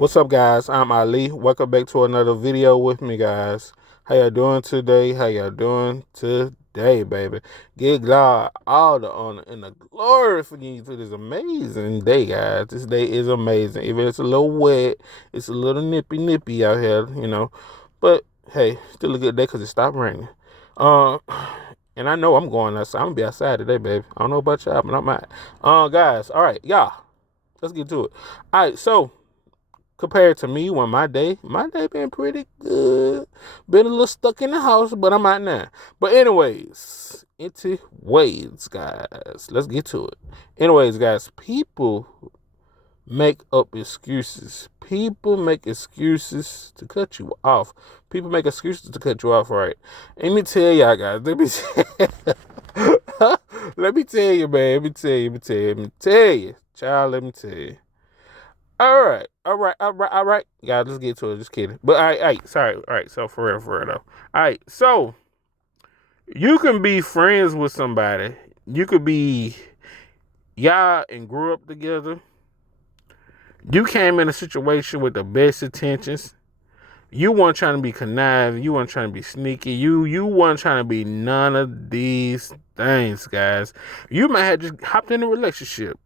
What's up, guys? I'm Ali. Welcome back to another video with me, guys. How y'all doing today? How y'all doing today, baby? Give God all the honor and the glory for you to this amazing day, guys. This day is amazing. Even it's a little wet, it's a little nippy out here. But hey, still a good day because it stopped raining. Uh, and I know I'm going outside. I'm gonna be outside today, baby. I don't know about y'all, but I'm out. Guys, all right, y'all. Let's get to it. All right, so compared to me when my day been pretty good. Been a little stuck in the house, but I'm out now. But anyways, into ways, guys. Let's get to it. Anyways, guys, people make up excuses. People make excuses to cut you off. People make excuses to cut you off, right? Let me tell y'all, guys. Let me tell you, man. Let me tell you. Child, let me tell you. All right. Guys, let's get to it. Just kidding. But all right, sorry. All right, so for real though. All right, so you can be friends with somebody. You could be y'all and grew up together. You came in a situation with the best intentions. You weren't trying to be conniving. You weren't trying to be sneaky. You weren't trying to be none of these things, guys. You might have just hopped in a relationship.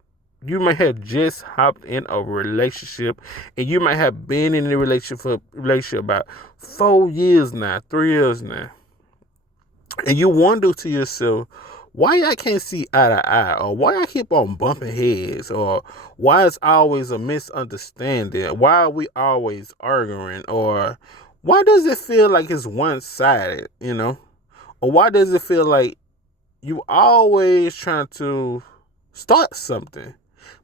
You might have just hopped in a relationship, and you might have been in a relationship about 4 years now, 3 years now, and you wonder to yourself, why I can't see eye to eye, or why I keep on bumping heads, or why it's always a misunderstanding, why are we always arguing, or why does it feel like it's one sided, or why does it feel like you always trying to start something,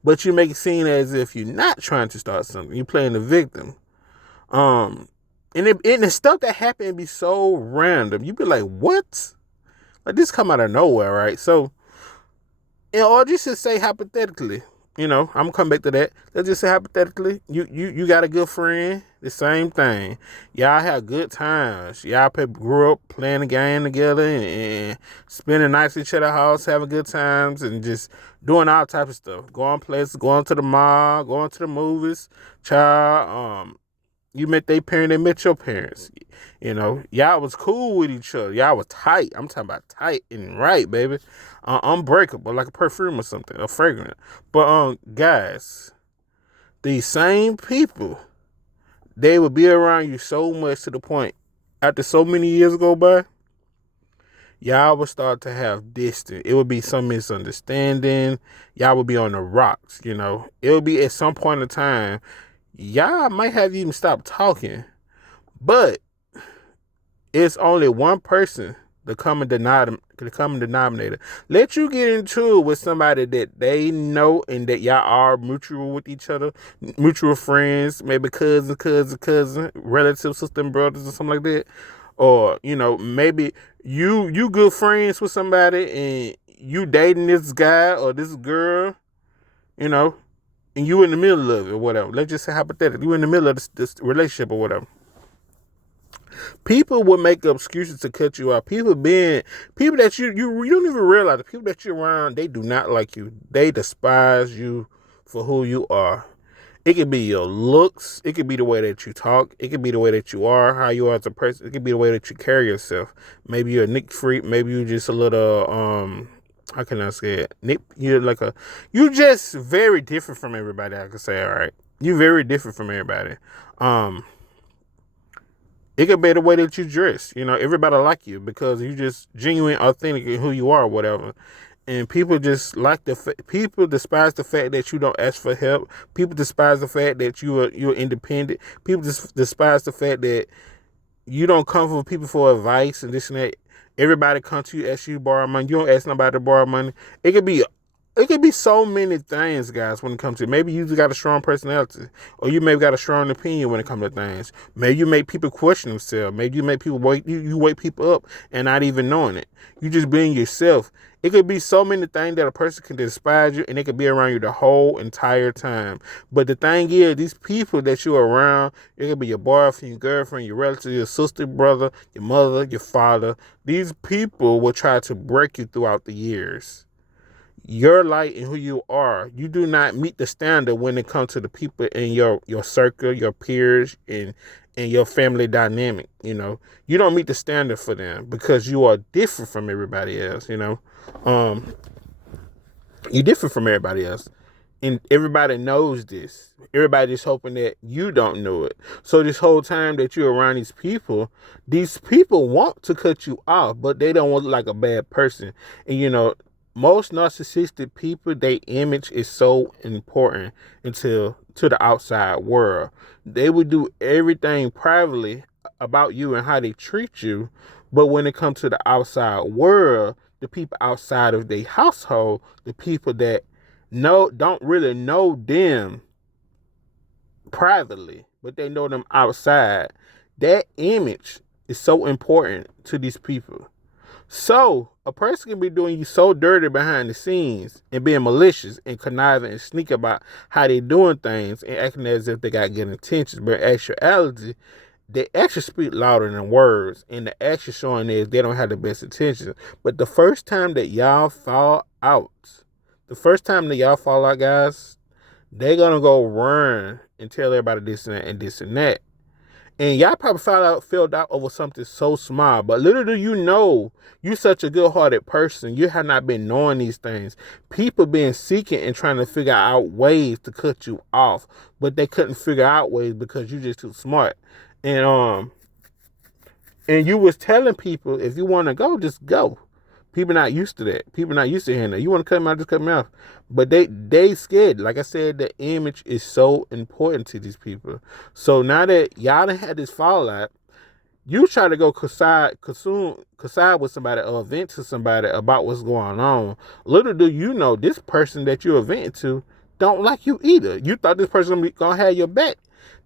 but you make it seem as if you're not trying to start something. You're playing the victim. Um, and the stuff that happened be so random. You be like, what? Like this come out of nowhere, right? So, or just to say hypothetically, I'm gonna come back to that. Let's just say hypothetically, you got a good friend, the same thing. Y'all have good times. Y'all grew up playing a game together and spending nights at each other's house, having good times, and just doing all types of stuff. Going places, going to the mall, going to the movies. Child, you met their parent, they met your parents. Y'all was cool with each other. Y'all was tight. I'm talking about tight and right, baby. Unbreakable, like a perfume or something, a fragrant. But guys, these same people, they would be around you so much to the point after so many years go by, y'all would start to have distance. It would be some misunderstanding. Y'all would be on the rocks. It would be at some point in time, y'all might have even stopped talking. But it's only one person, the common denominator. Let you get into it with somebody that they know and that y'all are mutual with each other, mutual friends, maybe cousin, relatives, sister and brothers or something like that. Or, maybe you good friends with somebody and you dating this guy or this girl, you know, and you in the middle of it or whatever. Let's just say hypothetically, you in the middle of this relationship or whatever. People will make excuses to cut you off. People that you don't even realize, the people that you're around, they do not like you. They despise you for who you are. It could be your looks. It could be the way that you talk. It could be the way that you are, how you are as a person. It could be the way that you carry yourself. Maybe you're a nick freak. Maybe you're just a little how can I say it? You're just very different from everybody. I could say, all right. You're very different from everybody. Um, it could be the way that you dress. Everybody like you because you just genuine, authentic in who you are, or whatever. And people just people despise the fact that you don't ask for help. People despise the fact that you're independent. People just despise the fact that you don't come for people for advice and this and that. Everybody come to you, ask you to borrow money. You don't ask nobody to borrow money. It could be it could be so many things, guys, when it comes to it. Maybe you just got a strong personality, or you maybe got a strong opinion when it comes to things. Maybe you make people question themselves. Maybe you make people you wake people up and not even knowing it. You just being yourself. It could be so many things that a person can despise you, and they could be around you the whole entire time. But the thing is, these people that you're around, it could be your boyfriend, your girlfriend, your relative, your sister, brother, your mother, your father. These people will try to break you throughout the years. your light and who you are, you do not meet the standard when it comes to the people in your circle, your peers, and your family dynamic. You don't meet the standard for them because you are different from everybody else. Um, you're different from everybody else. And everybody knows this. Everybody's hoping that you don't know it. So this whole time that you're around these people want to cut you off, but they don't want to look like a bad person. And most narcissistic people, their image is so important to the outside world. They would do everything privately about you and how they treat you, but when it comes to the outside world, the people outside of their household, the people that don't really know them privately, but they know them outside. That image is so important to these people. So a person can be doing you so dirty behind the scenes and being malicious and conniving and sneak about how they doing things and acting as if they got good intentions, but in actuality, they actually speak louder than words, and the action showing is they don't have the best intentions. But the first time that y'all fall out, guys, they're gonna go run and tell everybody this and that and this and that. And y'all probably filled out over something so small. But little do you know, you such a good-hearted person. You have not been knowing these things. People been seeking and trying to figure out ways to cut you off, but they couldn't figure out ways because you're just too smart. And you was telling people, if you want to go, just go. People not used to that. People not used to hearing that. You want to cut me off, just cut me off. But they scared. Like I said, the image is so important to these people. So now that y'all done had this fallout, you try to go coincide with somebody or vent to somebody about what's going on. Little do you know, this person that you're venting to don't like you either. You thought this person gonna have your back.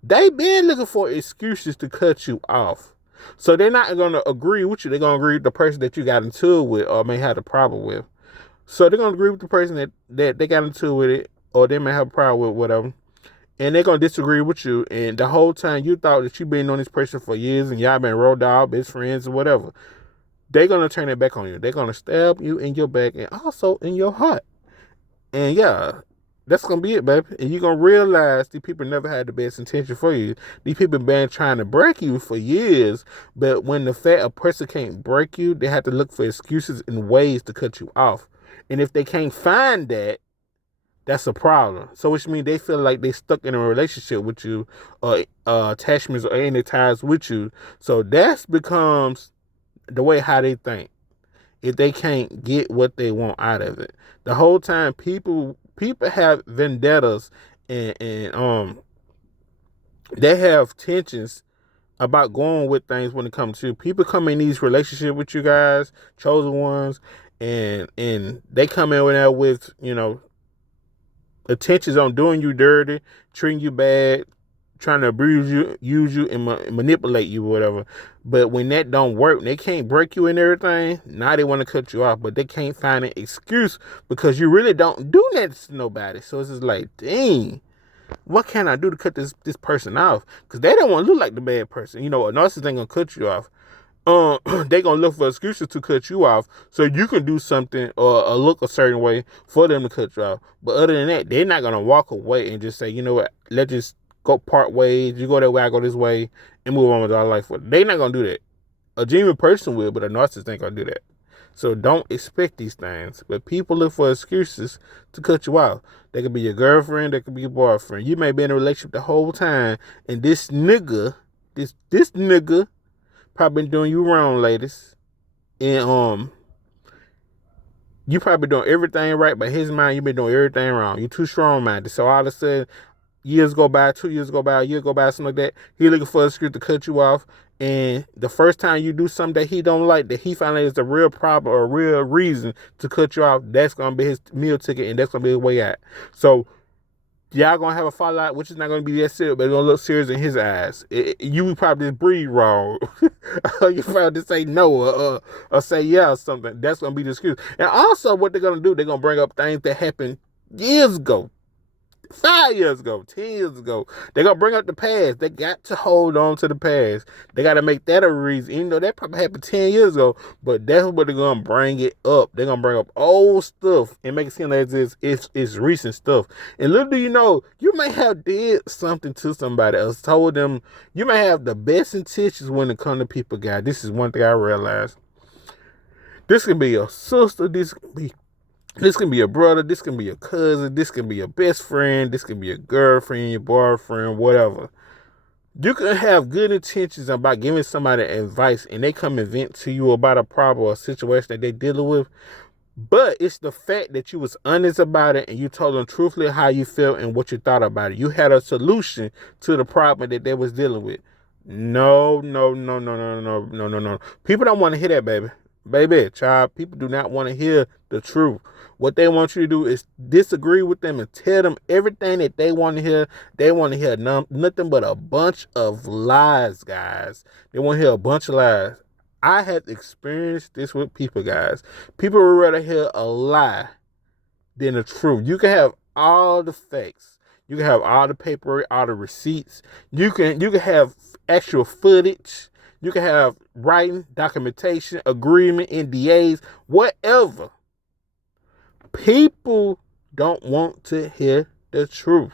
They been looking for excuses to cut you off. So they're not going to agree with you. They're going to agree with the person that you got into it with or may have a problem with. So they're going to agree with the person that they got into with it or they may have a problem with, whatever. And they're going to disagree with you. And the whole time you thought that you've been on this person for years and y'all been road dog, best friends, or whatever. They're going to turn it back on you. They're going to stab you in your back and also in your heart. And yeah, that's going to be it, baby. And you're going to realize these people never had the best intention for you. These people been trying to break you for years, but when the fact a person can't break you, they have to look for excuses and ways to cut you off. And if they can't find that, that's a problem. So which means they feel like they stuck in a relationship with you or attachments or any ties with you. So that becomes the way how they think. If they can't get what they want out of it. The whole time people have vendettas and they have tensions about going with things when it comes to people come in these relationships with you guys, chosen ones, and they come in with intentions on doing you dirty, treating you bad, trying to abuse you, use you, and manipulate you or whatever. But when that don't work, they can't break you and everything. Now they want to cut you off, but they can't find an excuse because you really don't do that to nobody. So it's just like, dang, what can I do to cut this person off? Because they don't want to look like the bad person. A narcissist ain't gonna cut you off. They gonna look for excuses to cut you off so you can do something or look a certain way for them to cut you off. But other than that, they're not gonna walk away and just say, you know what, let's just go part ways. You go that way, I go this way, and move on with our life. They're not gonna do that. A genuine person will, but a narcissist ain't gonna do that. So don't expect these things. But people look for excuses to cut you off. They could be your girlfriend, they could be your boyfriend. You may be in a relationship the whole time, and this nigga probably been doing you wrong, ladies. And you probably doing everything right, but his mind, you been doing everything wrong. You too strong-minded. So all of a sudden, years go by, 2 years go by, a year go by, something like that. He looking for a excuse to cut you off. And the first time you do something that he don't like, that he finds is the real problem or a real reason to cut you off, that's going to be his meal ticket and that's going to be his way out. So y'all going to have a fallout, which is not going to be that serious, but it's going to look serious in his eyes. You would probably just breathe wrong. You probably just say no or say yeah or something. That's going to be the excuse. And also what they're going to do, they're going to bring up things that happened years ago. 5 years ago, 10 years ago. They're going to bring up the past. They got to hold on to the past. They got to make that a reason. Even though that probably happened 10 years ago, but that's what they're going to bring it up. They're going to bring up old stuff and make it seem like it's recent stuff. And little do you know, you may have did something to somebody else, told them, you may have the best intentions when it comes to people, guys. This is one thing I realized. This can be your sister. This can be your brother, this can be your cousin, this can be your best friend, this can be your girlfriend, your boyfriend, whatever. You can have good intentions about giving somebody advice and they come and vent to you about a problem or a situation that they're dealing with. But it's the fact that you was honest about it and you told them truthfully how you felt and what you thought about it. You had a solution to the problem that they was dealing with. No. People don't want to hear that, baby. Baby, child, people do not want to hear the truth. What they want you to do is disagree with them and tell them everything that they want to hear. They want to hear nothing but a bunch of lies, guys. They want to hear a bunch of lies. I have experienced this with people, guys. People would rather hear a lie than the truth. You can have all the facts. You can have all the paperwork, all the receipts. You can have actual footage. You can have writing, documentation, agreement, NDAs, whatever. People don't want to hear the truth.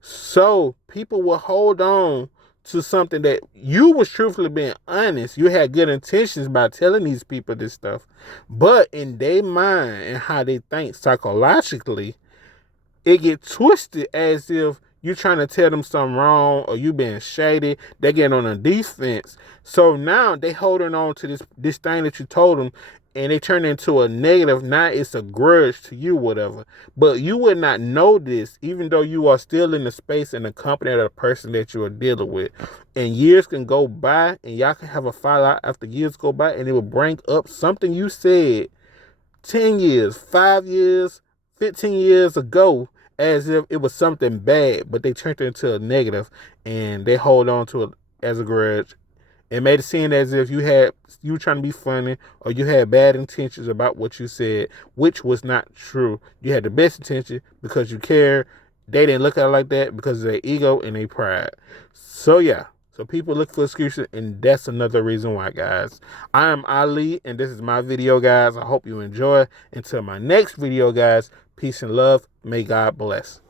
So people will hold on to something that you was truthfully being honest. You had good intentions by telling these people this stuff. But in their mind and how they think psychologically, it get twisted as if you're trying to tell them something wrong or you being shady. They get on a defense. So now they holding on to this thing that you told them and they turn into a negative. Now it's a grudge to you, whatever. But you would not know this even though you are still in the space and the company of the person that you are dealing with. And years can go by and y'all can have a fallout after years go by and it will bring up something you said 10 years, 5 years, 15 years ago as if it was something bad, but they turned it into a negative and they hold on to it as a grudge. It made it seem as if you were trying to be funny or you had bad intentions about what you said, which was not true. You had the best intention because you care. They didn't look at it like that because of their ego and their pride. So yeah. So people look for excuses, and that's another reason why, guys. I am Ali, and this is my video, guys. I hope you enjoy. Until my next video, guys, peace and love. May God bless.